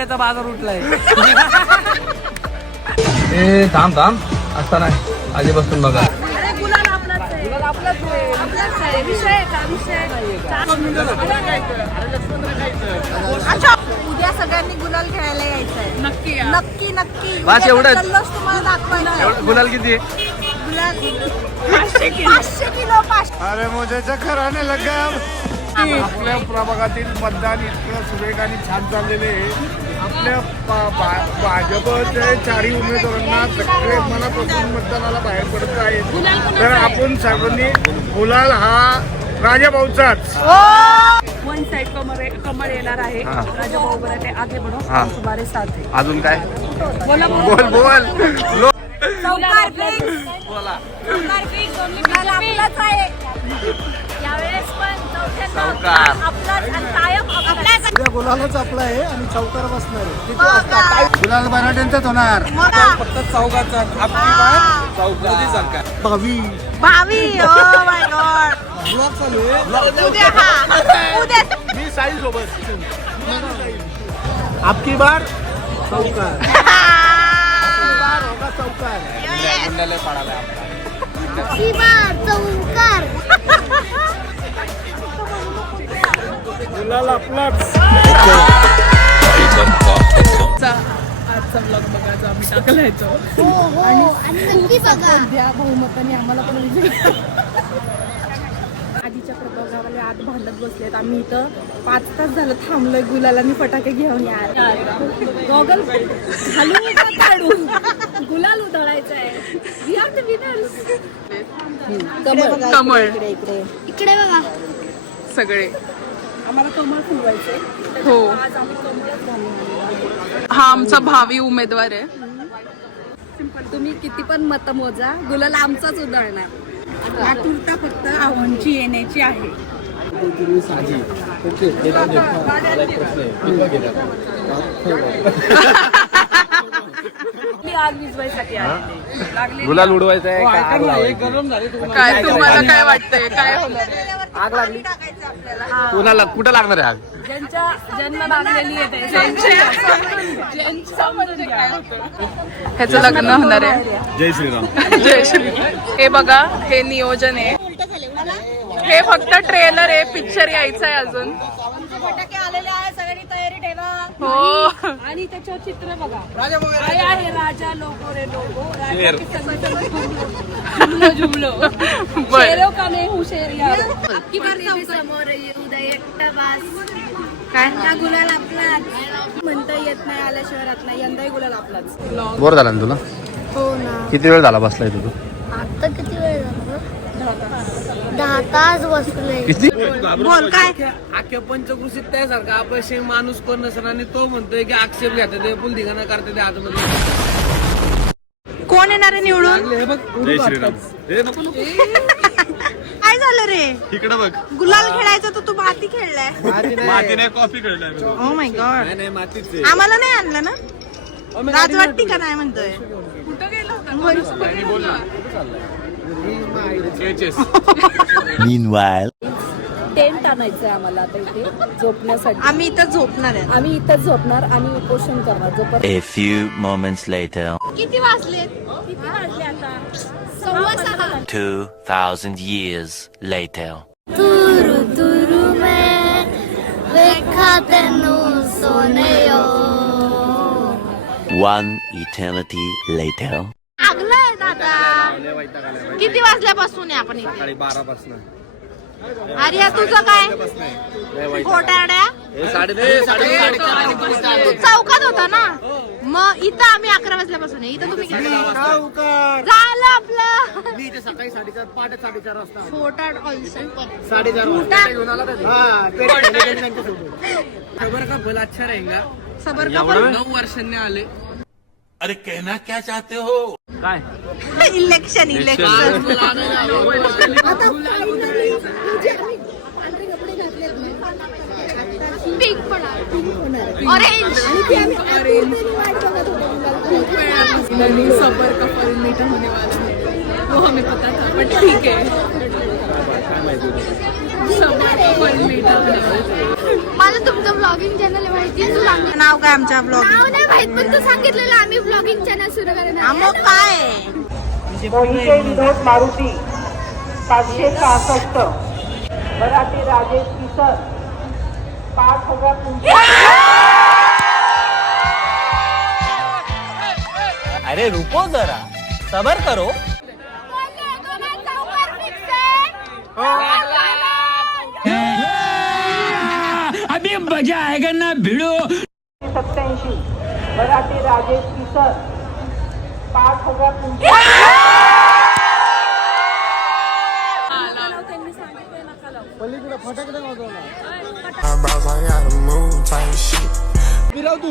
अंगठ्याचा बाजार उठलाय. ए थांब थांब असता नाही आधीपासून बघा. अरे गुलाल आपलाच आहे. गुलाल आपलाच आहे. विषय आहे का विषय? अच्छा उद्या सगळ्यांनी गुलाल खेळायला यायचं आहे. नक्की नक्की नक्की. बस एवढंच? तुम्हाला दाखवायचं. गुलाल किती आहे? गुलाल 500 किलो 500. अरे मुझे चक्कर आने लग गया. आपल्या प्रभागातील मतदान इतकं सुरेख आणि छान चाललेले आहे. आपल्या भाजपचे चारही उमेदवारांना सगळे मनापासून मतदानाला बाहेर पडत आहेत. तर आपण सर्वांनी गुलाल हा राजाभाऊचाच. वन साइड कमर येणार आहे. राजा भाऊ बराटे आगे बढ़ो. सुमारे 7 है. अजून काय? बोला बोल बोल. चौकार फिक्स. बोला. चौकार फिक्स. गुलाल आपलाच आहे. यावेळेस पण चौकार. आपलाच आणि कायम आपलाच. गुलालच आपला आहे आणि चौकार बसणार आहे. गुलाल बराटेंचाच होणार. फक्त चौकाचा आपली बात चौकाची सरकार. भावी ओ माय गॉड. ब्लॉक चालू आहे. उद्या मी साई सोबत. आपकी बार चौकार. होगा चौकार. गुंडाला पाडायला आपला. गुलाल आपलाच. आजचा ब्लॉग बघा जो आम्ही टाकलाय तो. आणि द्या बहुमताने आम्हाला पण विजय. आधीच्या प्रभागावाले आत भांडत बसलेत. आम्ही इथं 5 तास झालं थांबलोय गुलालांनी फटाके घेऊन. यार गॉगल घालू का काढू? गुलाल उधळायचा आहे. We are the winners. कमळ इकडे बघा सगळे. आम्हाला कमळ फुलवायचंय. हो. आज आम्ही कमळच घालून. हा आमचा भावी उमेदवार आहे. तुम्ही किती पण मत मोजा, गुलाल आमचाच उधळणार. आतुरता फक्त आव्हानची येण्याची आहे. आग विझवायसाठी आले. गुलाल उडवायचा आहे. काय तुम्हाला काय वाटतंय काय होणार? आग लागली. कुणाला कुठं लागणार आहे आग? ज्यांना लागलेली आहे ह्याचं लग्न होणार आहे. जय श्रीराम. जय श्री. हे बघा हे नियोजन आहे. हे फक्त ट्रेलर आहे. पिक्चर यायचं आहे अजून. फटाके आलेले आहे. सगळ्यांनी तयारी ठेवा. हो. आणि त्याच्यावर चित्र बघा. काय आहे? राजा लोगो रे लोगो. राजा के संग जुमलो जुमलो. बर. शेरो का नाही हूँ शेर यार. अक्की बार समोर उदय एकटा बास. काय का गुलाल आपलाच म्हणता येत नाही. आल्याशिवाय राहत नाही. यंदाही गुलाल आपलाच. बोर झाला ना तुला? हो ना. किती वेळ झाला बसलाय तू? आता किती वेळ झाला? 10 तास बसलोय. किती? बोल काय? अख्ख्या पंचकृषीत त्यासारखा अपयशी माणूस कोण नसेल आणि तो म्हणतोय की आक्षेप घेतात ते पुल धिगाणा करते ते आतमध्ये. कोण येणार आहे निवडून? जय श्रीराम. काय झालं रे? इकडे बघ. गुलाल खेळायचं तर तू माती खेळलाय. मातीने कॉफी खेळलाय. Oh my God. नाही मातीच आम्हाला नाही आणलं ना? लाज वाटती का नाही म्हणतोय? टेंट आणायचं आहे आम्हाला आता इथे झोपण्यासाठी. आम्ही इथं झोपणार आहे. आम्ही इथं झोपणार आणि उपोषण करणार जोपर्यंत. A few moments later. किती वाजले? किती वाजले आता? 6:15. 2,000 years later. तुरु तुरु में देखा तेनू सोनेयो. One eternity later. लागलंय दादा. किती वाजल्यापासून आहे आपण इथे? सकाळी 12 पासून. अरे तुझं काय? खोटारड्या. तू चौकात होता ना? मग इथं आम्ही 11 वाजल्यापासून आहे. इथं तुम्ही किती? झालं आपलं. मी इथे सकाळी 4:30 पहाटे 4:30 वाजता. खोटाड ऑल्सन. 4:30 वाजता घेऊन आला खबर का भला अच्छा रहेगा. सबर का पण 9 वर्षांनी आले. अरे कहना क्या चाहते हो? Election election. पिंक पण ऑरेंज. सबर का फल मीठा होने वाला है वो हमें पता था बट ठीक है. सबर का फल मीठा होने वाला है. मला तुमचं ब्लॉगिंग चॅनल माहिती आहे? तू सांग. नाव काय आमच्या ब्लॉग नाव नाही माहित पण तू सांगितलेलं आम्ही ब्लॉगिंग चॅनल सुरू करणार. मग काय मोहिते विनोद मारुती 566. मराठी राजेश किसन 5,000. अरे रुको जरा सबर करो. अभी मजा आएगा ना भिड़ो. 87. मराठी राजेश किसन 5,000. फिरव तू.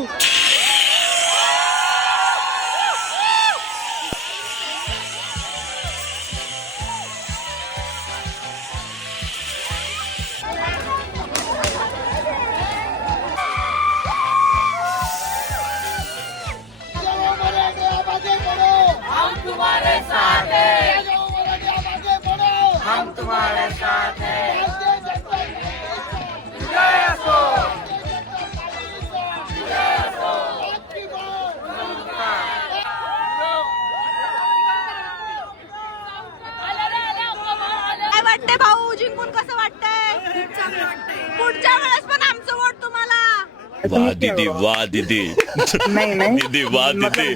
काय वाटतंय भाऊ जिंकून कसं वाटतंय? पुढच्या वेळेस पण आमचं वोट तुम्हाला. वाह दीदी वाह दीदी दीदी वाह दीदी.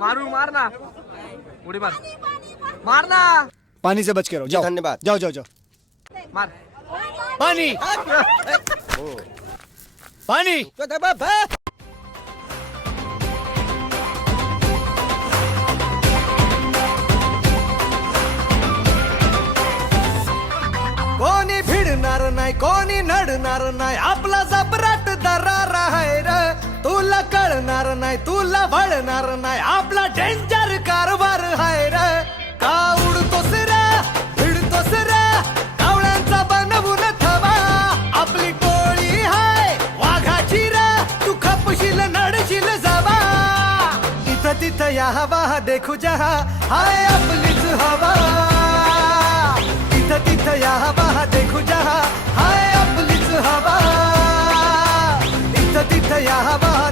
मारू मार ना उडी मार मार ना. पानी से बच के रहो. जाओ. धन्यवाद. जाओ जाओ जाओ. मार पानी. पानी. कोणी भिडणार नाही कोणी नडणार नाही आपला जबराट दरार आहे रे. तुला कळणार नाही तुला वळणार नाही आपला डेंजर कारभार आहे रे. का उडतोस रे भिडतोस रे कावळ्यांचा बनवून थवा. आपली टोळी हाय वाघाची रे तू खपशील नडशील जावा. इथं तिथं या हवा देखू जहा हाय आपलीच हवा. इथं तिथं या हवा देखू जहा हाय आपलीच हवा. इथं तिथं या हवा